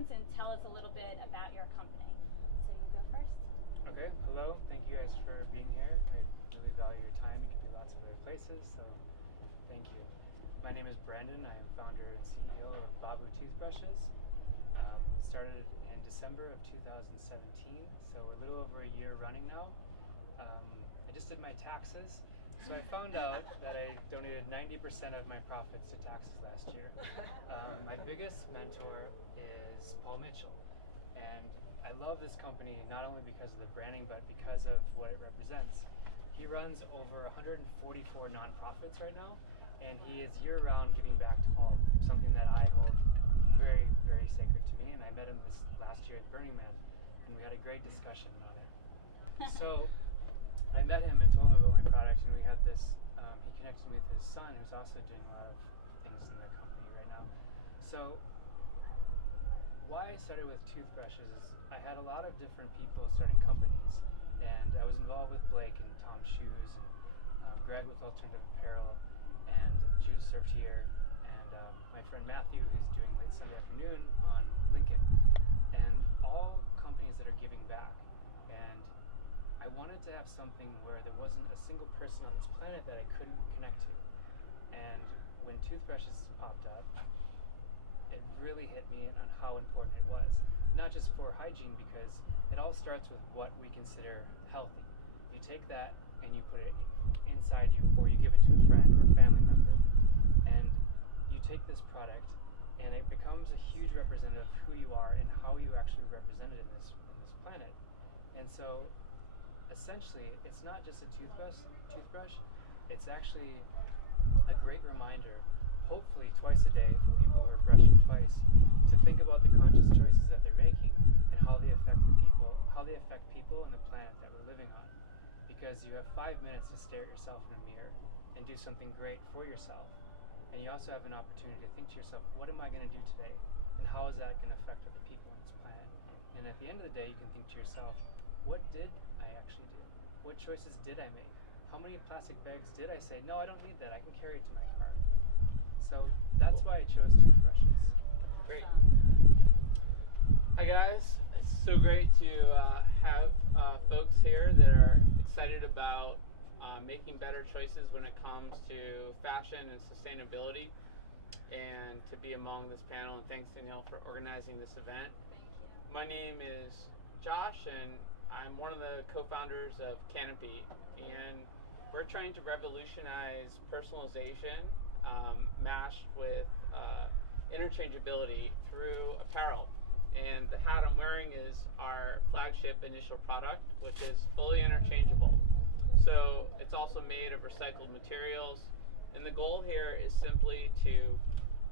brands and tell us a little bit about your company. So you go first. Okay, hello. Thank you guys for being here. I really value your time. You could be lots of other places, so thank you. My name is Brandon. I am founder and CEO of Babu Toothbrushes. Started in December of 2017, so a little over a year running now. I just did my taxes, so I found out that I donated 90% of my profits to taxes last year. My biggest mentor is Paul Mitchell, and I love this company not only because of the branding, but because of what it represents. He runs over 144 nonprofits right now, and he is year-round giving back to all, something that I hold very, very sacred to me. And I met him this last year at Burning Man, and we had a great discussion on it. So I met him and told him about my product, and we had this, he connected me with his son, who's also doing a lot of things in the company right now. So why I started with toothbrushes is I had a lot of different people starting companies, and I was involved with Blake and Tom's Shoes, and Greg with Alternative Apparel, and Juice Served Here, and my friend Matthew, who's doing Late Sunday Afternoon on Lincoln, and all companies that are giving back. And I wanted to have something where there wasn't a single person on this planet that I couldn't connect to. And when toothbrushes popped up, it really hit me on how important it was. Not just for hygiene, because it all starts with what we consider healthy. You take that and you put it inside you, or you give it to a friend or a family member, and you take this product and it becomes a huge representative of who you are and how you actually represented in this planet. And so essentially it's not just a toothbrush, it's actually a great reminder, hopefully twice a day for people who are brushing twice, to think about the conscious choices that they're making and how they affect people and the planet that we're living on. Because you have 5 minutes to stare at yourself in a mirror and do something great for yourself. And you also have an opportunity to think to yourself, what am I going to do today? And how is that going to affect other people on this planet? And at the end of the day, you can think to yourself, what did I actually do? What choices did I make? How many plastic bags did I say, no, I don't need that, I can carry it to my car? So that's why I chose toothbrushes. Great. Hi guys, it's so great to have folks here that are excited about making better choices when it comes to fashion and sustainability, and to be among this panel. And thanks, Danielle, for organizing this event. Thank you. My name is Josh, and I'm one of the co-founders of Canopy, and we're trying to revolutionize personalization mashed with interchangeability through apparel. And the hat I'm wearing is our flagship initial product, which is fully interchangeable. So it's also made of recycled materials, and the goal here is simply to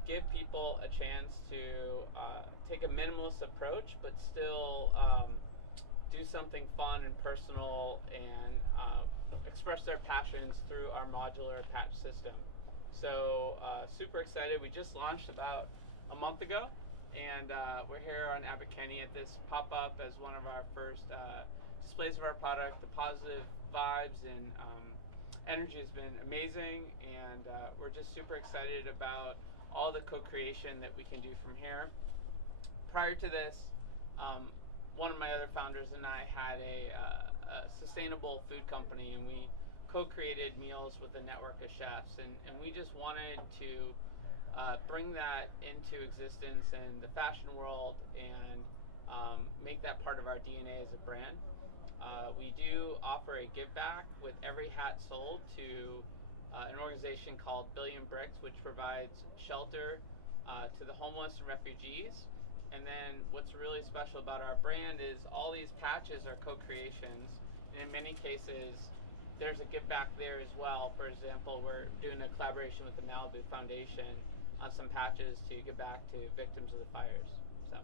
give people a chance to take a minimalist approach, but still do something fun and personal, and express their passions through our modular patch system. So super excited. We just launched about a month ago, and we're here on Abbot Kinney at this pop-up as one of our first displays of our product. The positive vibes and energy has been amazing, and we're just super excited about all the co-creation that we can do from here. Prior to this, one of my other founders and I had a sustainable food company, and we co-created meals with a network of chefs, and we just wanted to bring that into existence in the fashion world and make that part of our DNA as a brand. We do offer a give back with every hat sold to an organization called Billion Bricks, which provides shelter to the homeless and refugees. And then what's really special about our brand is all these patches are co-creations, and in many cases there's a give back there as well. For example, we're doing a collaboration with the Malibu Foundation on some patches to give back to victims of the fires. So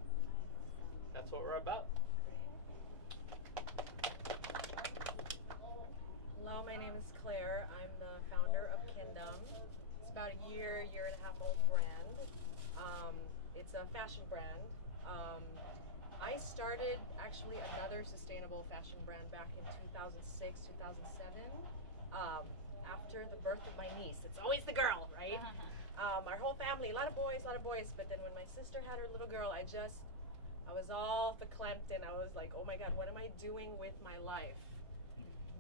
that's what we're about. Hello, my name is Claire. I'm the founder of Kingdom. It's about a year and a half old brand. It's a fashion brand. I started actually another sustainable fashion brand back in 2006, 2007, after the birth of my niece. It's always the girl, right? Our whole family, a lot of boys, but then when my sister had her little girl, I just I was all verklempt and I was like, oh my God, what am I doing with my life?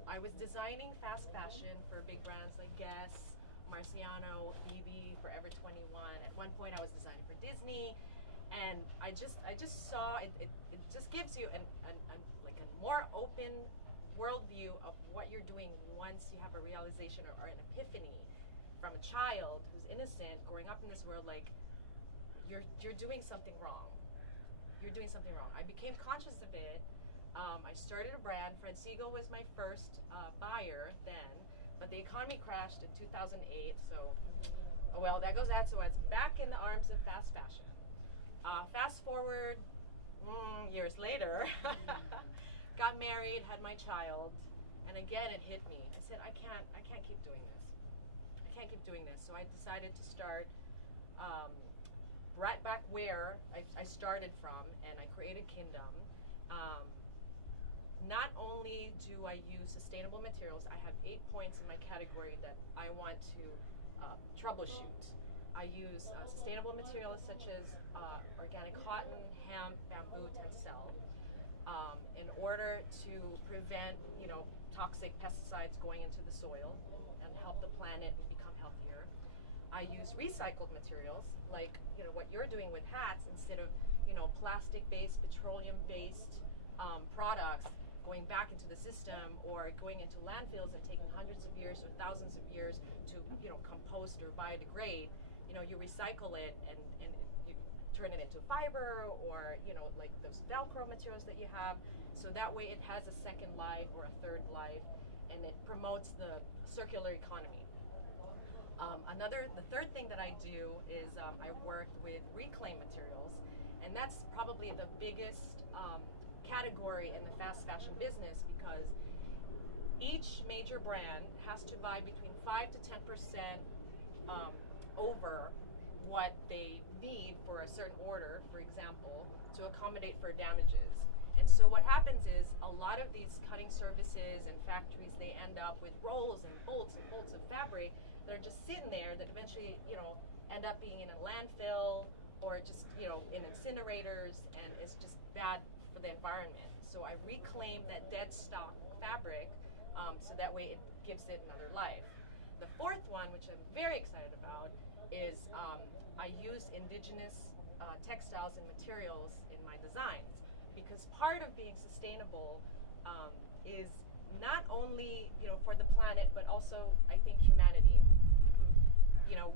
I was designing fast fashion for big brands like Guess, Marciano, BB, Forever 21. At one point I was designing for Disney, and I just saw it just gives you like a more open worldview of what you're doing once you have a realization or an epiphany from a child who's innocent growing up in this world. Like, you're doing something wrong. You're doing something wrong. I became conscious of it. I started a brand. Fred Siegel was my first buyer then, but the economy crashed in 2008. So, well, that goes that. So I was back in the arms of fast fashion. Fast forward years later, got married, had my child, and again it hit me. I said, I can't keep doing this. I can't keep doing this. So I decided to start right back where I started from, and I created Kingdom. Not only do I use sustainable materials, I have 8 points in my category that I want to troubleshoot. I use sustainable materials such as organic cotton, hemp, bamboo, tencel, in order to prevent, toxic pesticides going into the soil and help the planet become healthier. I use recycled materials like what you're doing with hats, instead of plastic-based, petroleum-based products going back into the system or going into landfills and taking hundreds of years or thousands of years to compost or biodegrade. You recycle it and you turn it into fiber, or like those Velcro materials that you have, so that way it has a second life or a third life, and it promotes the circular economy. The third thing that I do is I work with reclaimed materials, and that's probably the biggest category in the fast fashion business, because each major brand has to buy between 5 to 10% over what they need for a certain order, for example, to accommodate for damages. And so what happens is a lot of these cutting services and factories, they end up with rolls and bolts of fabric that are just sitting there that eventually, end up being in a landfill or just, in incinerators, and it's just bad for the environment. So I reclaim that dead stock fabric, so that way it gives it another life. The fourth one, which I'm very excited about, is I use indigenous textiles and materials in my designs, because part of being sustainable is not only for the planet, but also I think humanity.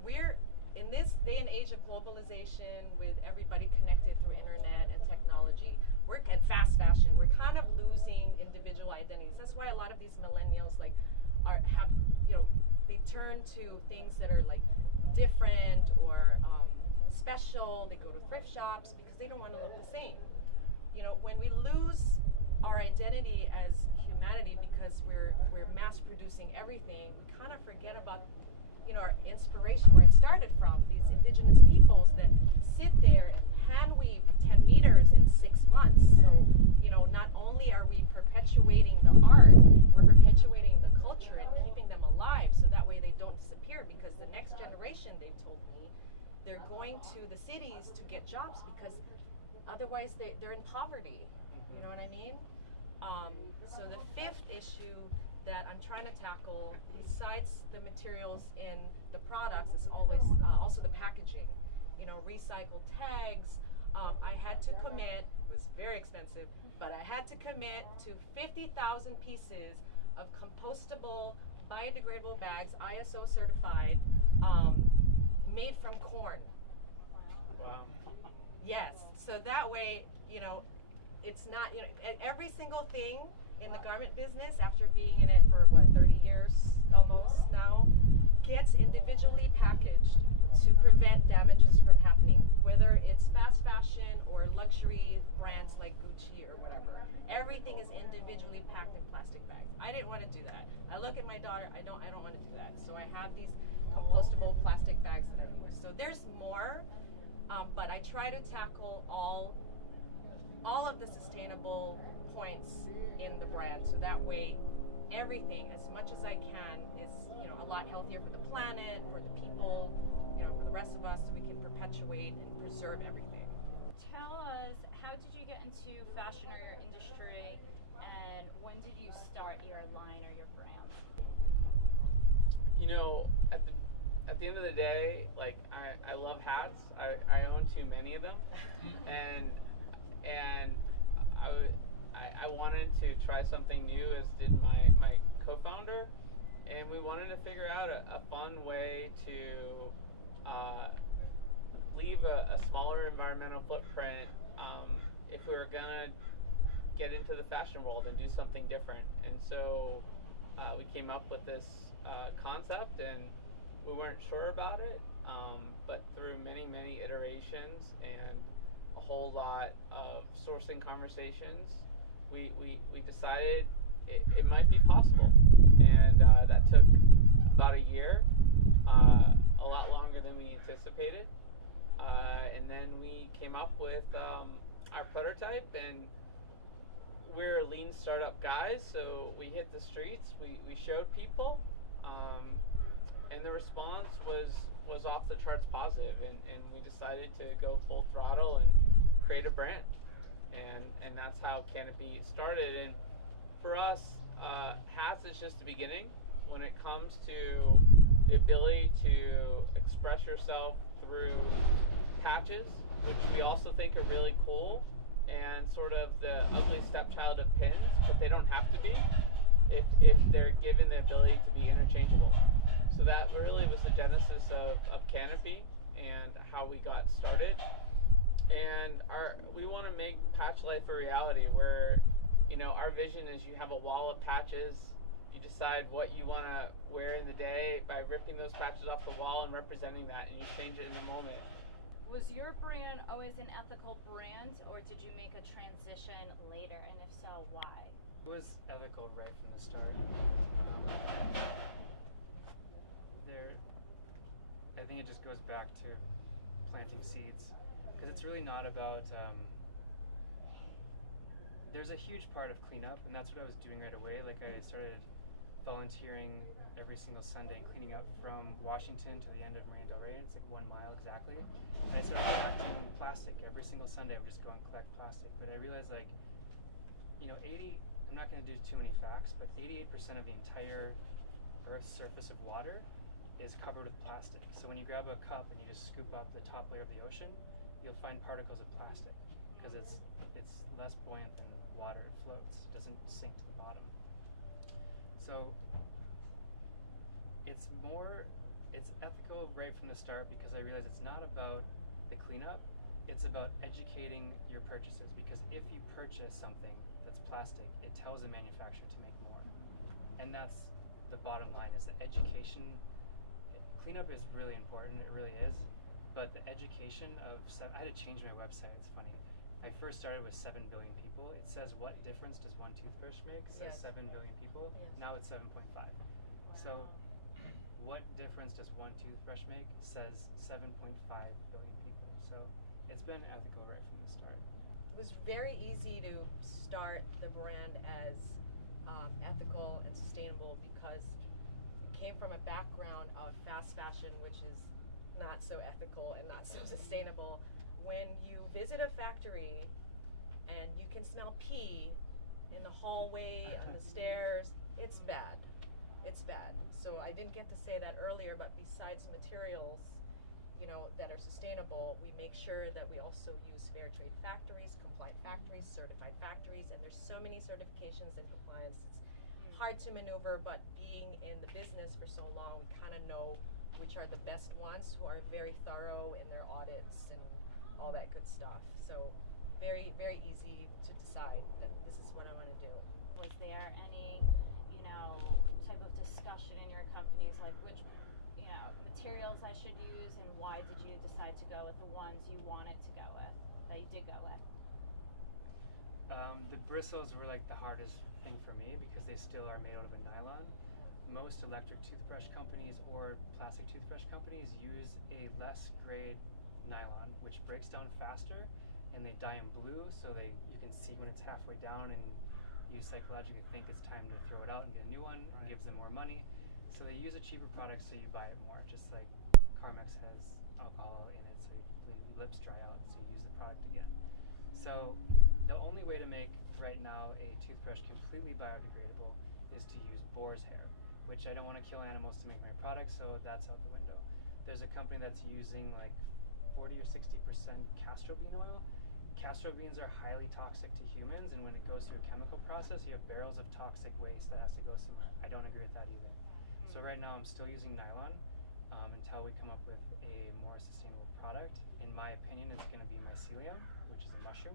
We're in this day and age of globalization, with everybody connected through internet and technology. We're at fast fashion. We're kind of losing individual identities. That's why a lot of these millennials have they turn to things that are like different or special. They go to thrift shops because they don't want to look the same. When we lose our identity as humanity because we're mass producing everything, we kind of forget about our inspiration, where it started from, these indigenous peoples that sit there and hand weave 10 meters in 6 months. So not only are we perpetuating the art, we're perpetuating the culture and keeping them alive, so that way they don't disappear, because the next generation, they've told me, they're going to the cities to get jobs, because otherwise they're in poverty. You know what I mean? So the fifth issue that I'm trying to tackle, besides the materials in the products, is always also the packaging. Recycled tags. I had to commit, it was very expensive, but I had to commit to 50,000 pieces of compostable, biodegradable bags, ISO certified, made from corn. Wow. Yes, so that way, it's not, every single thing in the garment business, after being in it for 30 years almost now, gets individually packaged to prevent damages from happening, whether it's fast fashion or luxury brands like Gucci or whatever. Everything is individually packed in plastic bags. I didn't want to do that. I look at my daughter, I don't want to do that. So I have these compostable plastic bags that I use. So there's more, but I try to tackle all of the sustainable points in the brand, so that way everything, as much as I can, is a lot healthier for the planet, for the people, for the rest of us, so we can perpetuate and preserve everything. Tell us, how did you get into fashion or your industry, and when did you start your line or your brand? You know, at the end of the day, like I love hats. I own too many of them, and I wanted to try something new, as did my co-founder, and we wanted to figure out a fun way to leave a smaller environmental footprint if we were gonna get into the fashion world and do something different. And so we came up with this concept, and we weren't sure about it, but through many iterations and a whole lot of sourcing conversations, we decided it might be possible. And that took about a year, a lot longer than we anticipated. And then we came up with our prototype, and we're lean startup guys, so we hit the streets, we showed people, and the response was off the charts positive, and we decided to go full throttle and create a brand, and that's how Canopy started. And for us, hats is just the beginning. When it comes to the ability to express yourself through patches, which we also think are really cool, and sort of the ugly stepchild of pins, but they don't have to be if they're given the ability to be interchangeable. So that really was the genesis of Canopy and how we got started. And we want to make patch life a reality, where, you know, our vision is you have a wall of patches. You decide what you want to wear in the day by ripping those patches off the wall and representing that, and you change it in the moment. Was your brand always an ethical brand, or did you make a transition later, and if so, why? It was ethical right from the start. I think it just goes back to planting seeds, because it's really not about. There's a huge part of cleanup, and that's what I was doing right away. Like, I started volunteering every single Sunday, cleaning up from Washington to the end of Marina Del Rey. It's like 1 mile exactly. And I started collecting plastic every single Sunday. I would just go and collect plastic. But I realized, like, you know, I'm not going to do too many facts, but 88% of the entire Earth's surface of water is covered with plastic. So when you grab a cup and you just scoop up the top layer of the ocean, you'll find particles of plastic, because it's less buoyant than water. It floats. It doesn't sink to the bottom. So it's ethical right from the start, because I realized it's not about the cleanup, it's about educating your purchases, because if you purchase something that's plastic, it tells the manufacturer to make more. And that's the bottom line, is that education. Cleanup is really important, it really is, but the education of, I had to change my website, it's funny. I first started with 7 billion people. It says, what difference does one toothbrush make? It says 7 billion people. Yes. Now it's 7.5. So what difference does one toothbrush make? It says 7.5 billion people. So it's been ethical right from the start. It was very easy to start the brand as ethical and sustainable, because it came from a background of fast fashion, which is not so ethical and not so sustainable. When you visit a factory and you can smell pee in the hallway, on the stairs, it's bad. It's bad. So I didn't get to say that earlier, but besides materials, you know, that are sustainable, we make sure that we also use fair trade factories, compliant factories, certified factories, and there's so many certifications and compliance. It's hard to maneuver, but being in the business for so long, we kind of know which are the best ones, who are very thorough in their audits and all that good stuff. So very easy to decide that this is what I want to do. Was there any, you know, type of discussion in your companies, like which, you know, materials I should use, and why did you decide to go with the ones you wanted to go with, that you did go with? The bristles were like the hardest thing for me, because they still are made out of a nylon. Most electric toothbrush companies or plastic toothbrush companies use a less grade nylon, which breaks down faster, and they dye them blue, so you can see when it's halfway down, and you psychologically think it's time to throw it out and get a new one. It gives them more money, so they use a cheaper product, so you buy it more. Just like Carmex has alcohol in it, so your lips dry out, so you use the product again. So So the only way to make right now a toothbrush completely biodegradable is to use boar's hair, which I don't want to kill animals to make my product, so that's out the window. There's a company that's using like 40 or 60% castor bean oil. Castor beans are highly toxic to humans, and when it goes through a chemical process, you have barrels of toxic waste that has to go somewhere. I don't agree with that either. So right now I'm still using nylon until we come up with a more sustainable product. In my opinion, it's going to be mycelium, which is a mushroom.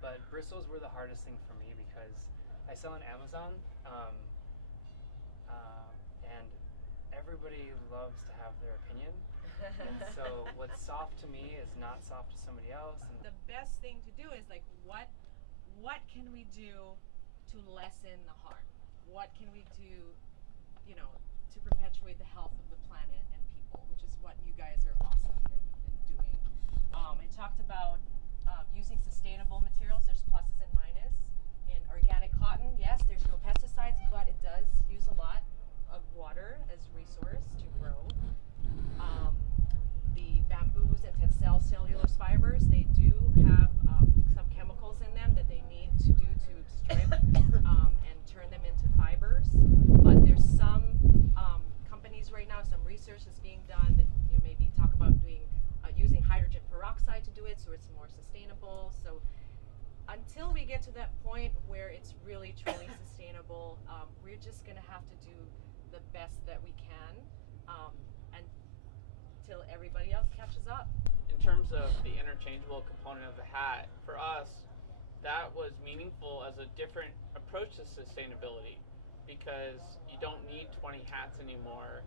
But bristles were the hardest thing for me because I sell on Amazon, and everybody loves to have their opinion. And so what's soft to me is not soft to somebody else. And The best thing to do is like, what can we do to lessen the harm? What can we do, to perpetuate the health of the planet and people, which is what you guys are awesome in doing. I talked about using sustainable materials. There's pluses and minuses. In organic cotton, yes, there's no pesticides, but it does use a lot of water as resource to grow. The bamboos and tencel cellulose fibers, they do have some chemicals in them that they need to do to strip and turn them into fibers. But there's some companies right now, some research is being done that maybe talk about using hydrogen peroxide to do it, so it's more sustainable. So until we get to that point where it's really truly sustainable, we're just going to have to do the best that we can until everybody else catches up. In terms of the interchangeable component of the hat, for us, that was meaningful as a different approach to sustainability because you don't need 20 hats anymore.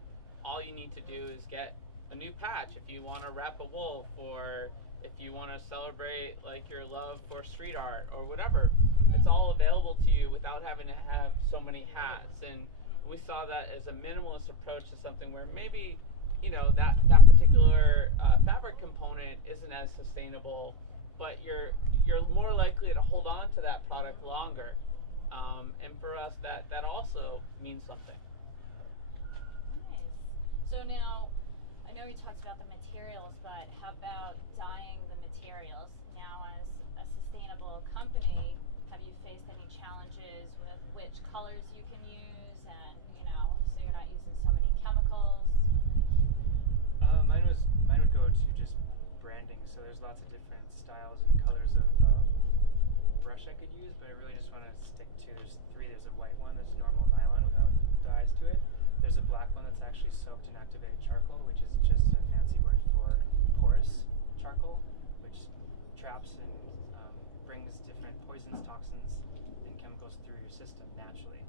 All you need to do is get a new patch if you want to wrap a wolf, or if you want to celebrate like your love for street art or whatever. It's all available to you without having to have so many hats. And we saw that as a minimalist approach to something where maybe that particular fabric component isn't as sustainable, but you're more likely to hold on to that product longer. And for us, that also means something. Nice. So now, I know we talked about the materials, but how about dyeing the materials? Now, as a sustainable company, have you faced any challenges with which colors you can use, and so you're not using so many chemicals? Mine would go to just branding. So there's lots of different styles and colors of brush I could use, but I really just want to stick to, there's three. There's a white one that's normal nylon without dyes to it. There's a black one that's actually soaked in activated charcoal, which is just a fancy word for porous charcoal, which traps and brings different poisons, toxins, and chemicals through your system naturally.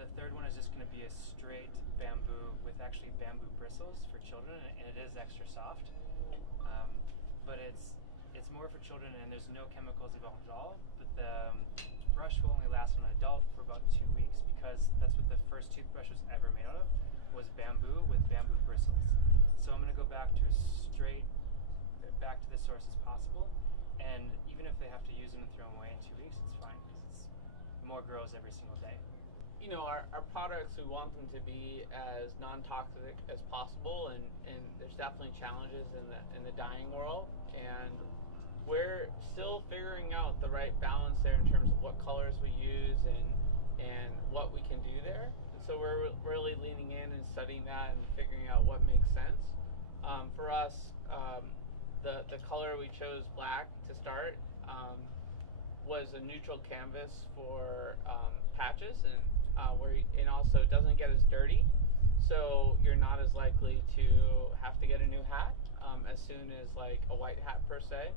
The third one is just going to be a straight bamboo with actually bamboo bristles for children, and it is extra soft. But it's more for children, and there's no chemicals involved at all. But the brush will only last on an adult for about 2 weeks, because that's what the first toothbrush was ever made out of, was bamboo with bamboo bristles. So I'm going to go back to the source as possible, and even if they have to use them and throw them away in 2 weeks, it's fine, because it's more grows every single day. Our products, we want them to be as non-toxic as possible, and there's definitely challenges in the dyeing world, and we're still figuring out the right balance there in terms of what colors we use and what we can do there. And so we're really leaning in and studying that and figuring out what makes sense. For us, the color we chose, black, to start, was a neutral canvas for patches, and and also it doesn't get as dirty, so you're not as likely to have to get a new hat as soon as like a white hat per se.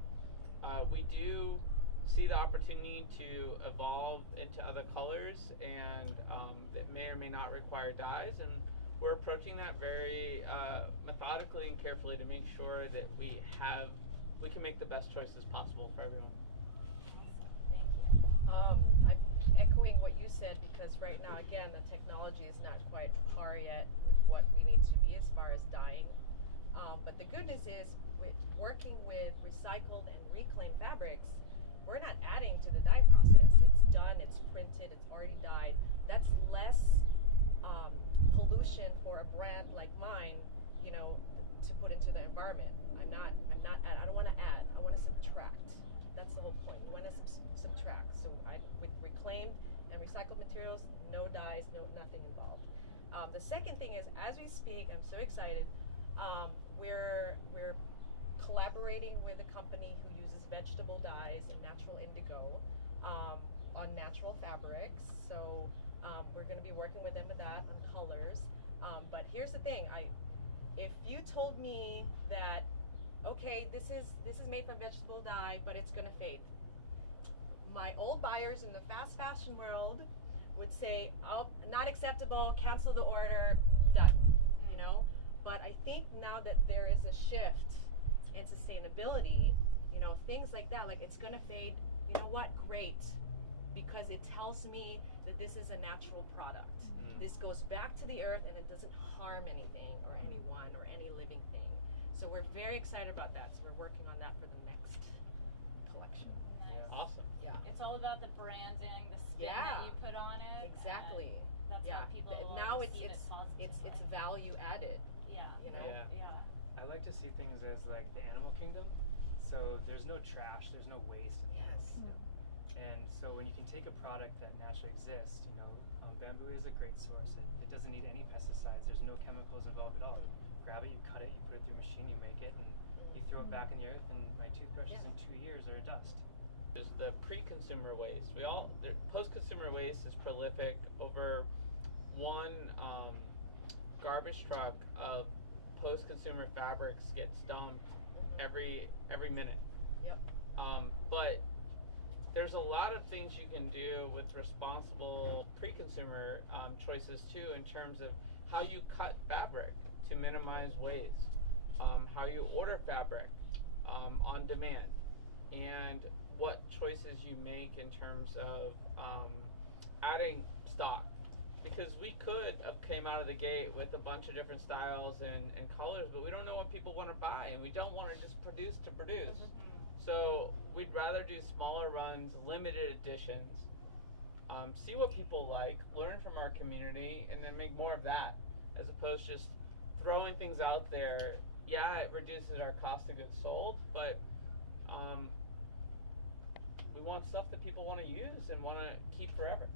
We do see the opportunity to evolve into other colors, and that may or may not require dyes, and we're approaching that very methodically and carefully to make sure that we can make the best choices possible for everyone. Awesome. Thank you. I'm echoing what you said, because right now, again, the technology is not quite par yet with what we need to be as far as dyeing. But the good news is, with working with recycled and reclaimed fabrics, we're not adding to the dye process. It's done, it's printed, it's already dyed. That's less pollution for a brand like mine, to put into the environment. I'm not add. I don't want to add. I want to subtract. That's the whole point. We want to subtract. So with reclaimed and recycled materials, no dyes, nothing involved. The second thing is, as we speak, I'm so excited. We're collaborating with a company who uses vegetable dyes and natural indigo on natural fabrics. So we're going to be working with them with that on colors. But here's the thing: if you told me that, okay, this is made from vegetable dye, but it's going to fade, my old buyers in the fast fashion world would say, oh, not acceptable, cancel the order, done, you know? But I think now that there is a shift in sustainability, you know, things like that, like it's gonna fade, you know what, great, because it tells me that this is a natural product. This goes back to the earth and it doesn't harm anything or anyone or any living thing. So we're very excited about that. So we're working on that for the next collection. Nice. Awesome. Yeah. It's all about the branding, the spin that you put on it. Exactly. That's how people will now receive it positively. it's value added. Yeah. You know. Yeah. I like to see things as like the animal kingdom. So there's no trash, there's no waste in the world. And so when you can take a product that naturally exists, you know, bamboo is a great source. It doesn't need any pesticides. There's no chemicals involved at all. You grab it, you cut it, you put it through a machine, you make it, and you throw it back in the earth. And my toothbrushes in 2 years are dust. There's the pre-consumer waste. Post-consumer waste is prolific. Over one garbage truck of post-consumer fabrics gets dumped every minute. Yep. But there's a lot of things you can do with responsible pre-consumer choices too, in terms of how you cut fabric to minimize waste, how you order fabric on demand, and what choices you make in terms of adding stock. Because we could have came out of the gate with a bunch of different styles and colors, but we don't know what people want to buy, and we don't want to just produce to produce. So we'd rather do smaller runs, limited editions, see what people like, learn from our community, and then make more of that, as opposed to just throwing things out there. Yeah, it reduces our cost of goods sold, but we want stuff that people want to use and want to keep forever.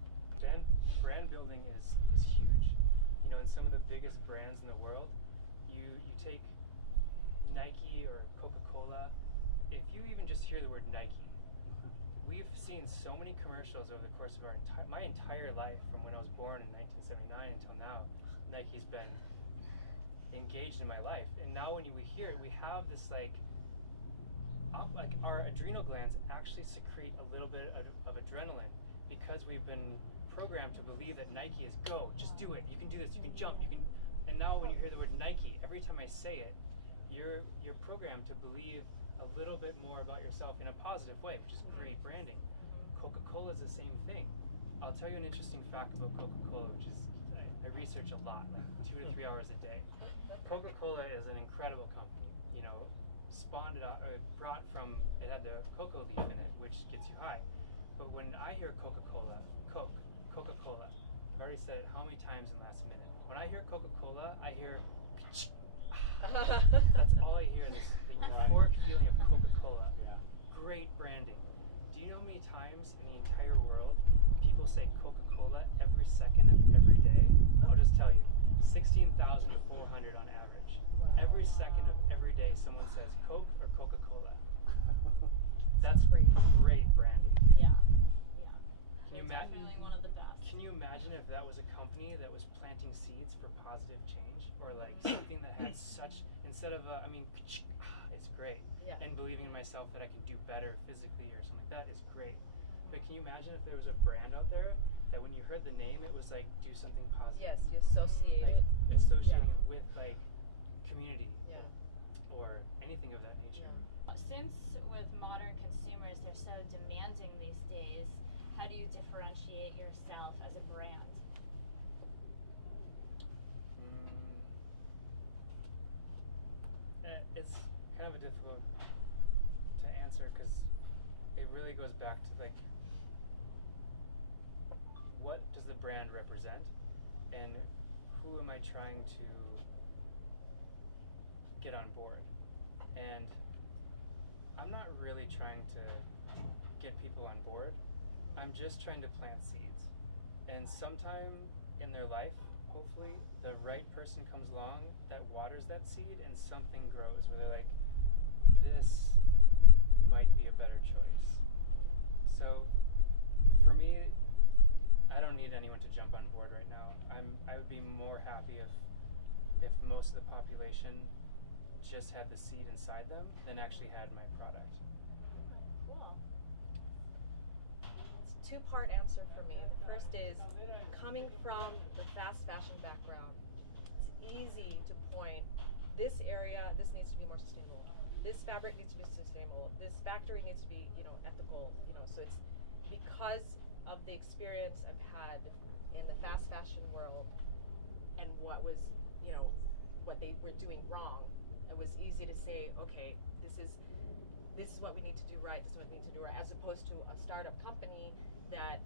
Brand building is huge. You know, in some of the biggest brands in the world, you take Nike or Coca-Cola. If you even just hear the word Nike, we've seen so many commercials over the course of my entire life, from when I was born in 1979 until now. Nike's been engaged in my life, and now when we hear it, we have this like our adrenal glands actually secrete a little bit of adrenaline, because we've been programmed to believe that Nike is go, just do it, you can do this, you can jump, you can. And now when you hear the word Nike, every time I say it, you're programmed to believe a little bit more about yourself in a positive way, which is great branding. Coca-Cola is the same thing. I'll tell you an interesting fact about Coca-Cola, which is I research a lot, like 2 to 3 hours a day. Coca-Cola is an incredible company. You know, spawned it out, or brought from, it had the cocoa leaf in it, which gets you high. But when I hear Coca-Cola, Coca-Cola, I've already said it how many times in the last minute. When I hear Coca-Cola, I hear that's all I hear, this the euphoric feeling of Coca-Cola. Yeah. Great branding. Do you know how many times in the entire world people say Coca-Cola every second of every day? I'll just tell you, 16,400 on average. Wow. Every second of every day someone says Coke or Coca-Cola. That's great. Great branding. Yeah. Can you It's imagine? definitely one of the best. Can you imagine if that was a company that was planting seeds for positive change, or like something that had such, instead of it's great. Yeah. And believing in myself that I can do better physically or something like that is great. But can you imagine if there was a brand out there that when you heard the name, it was like, do something positive? Yes, you associate Like it. associating it with like community Yeah. or anything of that nature. Yeah. Since with modern consumers, they're so demanding these days, how do you differentiate yourself as a brand? It's kind of a difficult to answer, because it really goes back to like, what does the brand represent, and who am I trying to get on board? And I'm not really trying to get people on board. I'm just trying to plant seeds. And sometime in their life, hopefully, the right person comes along that waters that seed and something grows where they're like, this might be a better choice. So for me, I don't need anyone to jump on board right now. I would be more happy if most of the population just had the seed inside them than actually had my product. Cool. It's a two-part answer for me. The first is, coming from the fast fashion background, it's easy to point, this area, this needs to be more sustainable. This fabric needs to be sustainable. This factory needs to be, ethical. So it's because of the experience I've had in the fast fashion world and what was, what they were doing wrong. It was easy to say, okay, this is what we need to do right. This is what we need to do right, as opposed to a startup company that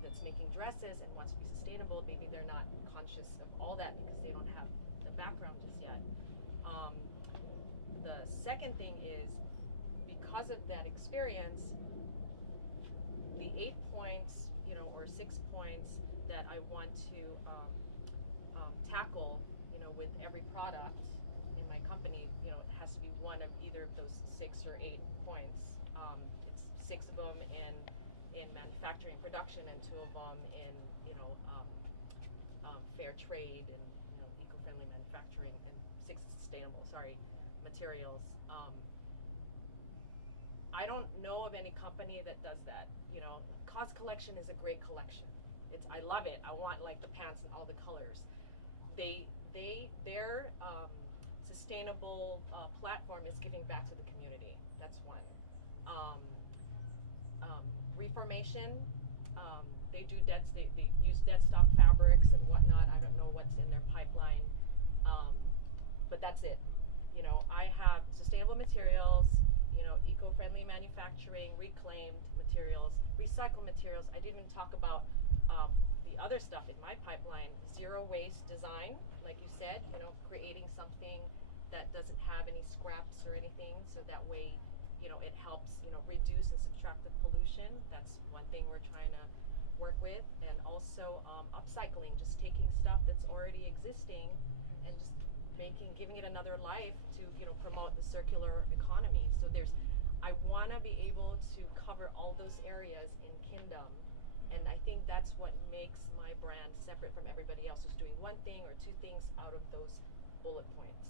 that's making dresses and wants to be sustainable. Maybe they're not conscious of all that because they don't have the background just yet. The second thing is, because of that experience, the 8 points, or 6 points that I want to tackle, with every product in my company, it has to be one of either of those 6 or 8 points. It's 6 of them in manufacturing production and 2 of them in, fair trade and, eco-friendly manufacturing, and 6 sustainable, materials. I don't know of any company that does that. Cause Collection is a great collection. I love it. I want like the pants and all the colors. Their sustainable platform is giving back to the community. That's one. Reformation. They use dead stock fabrics and whatnot. I don't know what's in their pipeline, but that's it. I have sustainable materials, eco-friendly manufacturing, reclaimed materials, recycled materials. I didn't even talk about the other stuff in my pipeline. Zero waste design, like you said, creating something that doesn't have any scraps or anything, so that way, it helps, reduce and subtract the pollution. That's one thing we're trying to work with. And also upcycling, just taking stuff that's already existing and just giving it another life to, promote the circular economy. So I want to be able to cover all those areas in Kingdom, and I think that's what makes my brand separate from everybody else who's doing one thing or 2 things out of those bullet points.